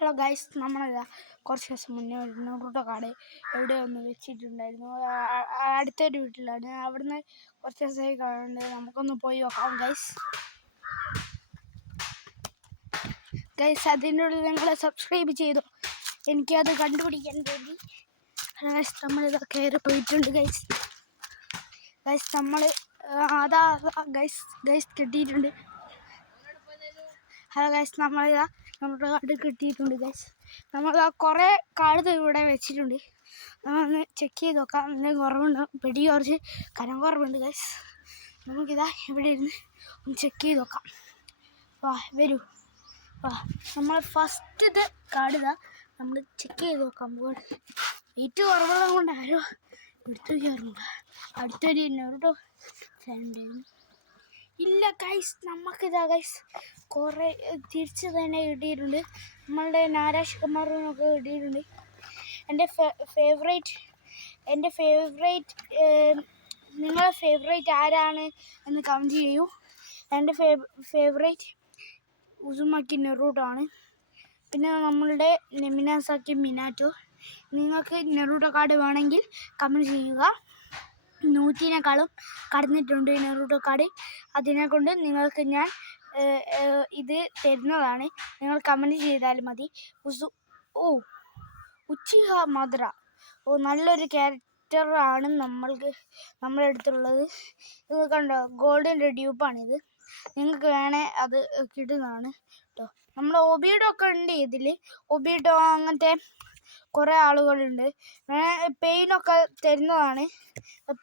Hello guys, നമ്മളിതാ കുറച്ച് ദിവസം മുന്നേ ഒരു നൂറുടെ കാർഡ് എവിടെ ഒന്ന് വെച്ചിട്ടുണ്ടായിരുന്നു. അടുത്തൊരു വീട്ടിലാണ്. അവിടുന്ന് കുറച്ച് ദിവസമായി കാണുന്നുണ്ട്. നമുക്കൊന്ന് പോയി നോക്കാം ഗൈസ്. അതിനുള്ളിൽ നിങ്ങൾ സബ്സ്ക്രൈബ് ചെയ്തു. എനിക്കത് കണ്ടുപിടിക്കാൻ വേണ്ടി ഗൈസ് നമ്മളിതാ കയറി പോയിട്ടുണ്ട് ഗൈസ്. നമ്മൾ അതാ ഗൈസ് കിട്ടിയിട്ടുണ്ട്. ഹലോ ഗൈസ്, നമ്മളിതാ നമ്മുടെ കാർഡ് കിട്ടിയിട്ടുണ്ട് ഗൈസ്. നമ്മൾ കുറേ കാർഡ് ഇവിടെ വെച്ചിട്ടുണ്ട്. നമ്മളൊന്ന് ചെക്ക് ചെയ്ത് നോക്കാം. എന്തെങ്കിലും കുറവുണ്ടോ? പെടി കുറച്ച് കനം കുറവുണ്ട് ഗൈസ്. നമുക്കിതാ ഇവിടെ ഇരുന്ന് ഒന്ന് ചെക്ക് ചെയ്ത് നോക്കാം. വരൂ. നമ്മൾ ഫസ്റ്റത്തെ കാർഡ് ഇതാ നമ്മൾ ചെക്ക് ചെയ്ത് നോക്കാം. വെയിറ്റ് കുറവുള്ളത് കൊണ്ട് ആരോ എടുത്തു കയറുന്നുണ്ട്. അടുത്തൊരു കേട്ടോ ഫാമിലി ഇല്ല ഗൈസ്. നമുക്കിതാ ഗൈസ് കുറേ തിരിച്ച് തന്നെ കിട്ടിയിട്ടുണ്ട്. നമ്മളുടെ നാരാഷ് കുമാറിനൊക്കെ കിട്ടിയിട്ടുണ്ട്. എൻ്റെ ഫേവറേറ്റ് നിങ്ങളെ ഫേവറേറ്റ് ആരാണ് എന്ന് കമൻറ്റ് ചെയ്യൂ. എൻ്റെ ഫേവറേറ്റ് ഉസുമാക്കി നെറൂട്ടോ. പിന്നെ നമ്മളുടെ നെമിനാസാക്കി മിനാറ്റോ. നിങ്ങൾക്ക് നെറൂട്ടോ കാർഡ് വേണമെങ്കിൽ കമൻറ്റ് ചെയ്യുക. 100-നേക്കാളും കടന്നിട്ടുണ്ട് നെറൂട്ടോ കാർഡ്. അതിനെ കൊണ്ട് നിങ്ങൾക്ക് ഞാൻ ഇത് തരുന്നതാണ്. നിങ്ങൾ കമൻറ്റ് ചെയ്താൽ മതി. ഉച്ചിഹ മദ്ര നല്ലൊരു ക്യാരക്ടറാണ് നമ്മുടെ അടുത്തുള്ളത്. ഇത് കണ്ടോ, ഗോൾഡിൻ്റെ ഡ്യൂപ്പാണിത്. നിങ്ങൾക്ക് വേണേൽ അത് കിട്ടുന്നതാണ് കേട്ടോ. നമ്മൾ ഒബിഡോ ഒക്കെ ഉണ്ട് ഇതിൽ. ഒബിഡോ അങ്ങനത്തെ കുറേ ആളുകളുണ്ട്. പെയിനൊക്കെ തരുന്നതാണ്.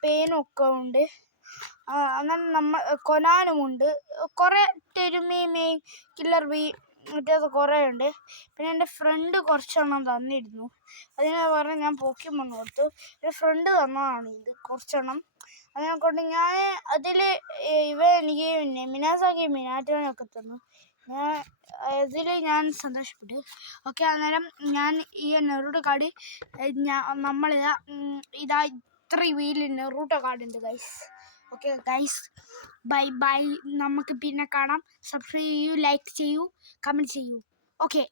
പെയിനൊക്കെ ഉണ്ട്. അങ്ങനെ കൊനാനുമുണ്ട്. കുറേ ടെരുമി കില്ലർ ബി മറ്റേത് കുറേ ഉണ്ട്. പിന്നെ എൻ്റെ ഫ്രണ്ട് കുറച്ചെണ്ണം തന്നിരുന്നു. അതിനെ പറഞ്ഞ് ഞാൻ പോക്കിമോൺ കൊടുത്തു. എൻ്റെ ഫ്രണ്ട് തന്നതാണ് ഇത് കുറച്ചെണ്ണം. അതിനെ കൊണ്ട് ഞാൻ എനിക്ക് നെമിനാസാക്കി മിനാറ്റോനൊക്കെ തന്നു. ഞാൻ സന്തോഷപ്പെട്ടു. ഓക്കെ, അന്നേരം ഞാൻ ഈ നെറൂട്ടോ കാർഡ് ഇതാ ഇത്ര വീൽ നെറൂട്ടോ കാർഡ് ഉണ്ട് ഗൈസ്. Okay guys, bye. നമുക്ക് പിന്നെ കാണാം. സബ്സ്ക്രൈബ് ചെയ്യൂ, ലൈക്ക് ചെയ്യൂ, കമൻറ്റ് ചെയ്യൂ. ഓക്കെ.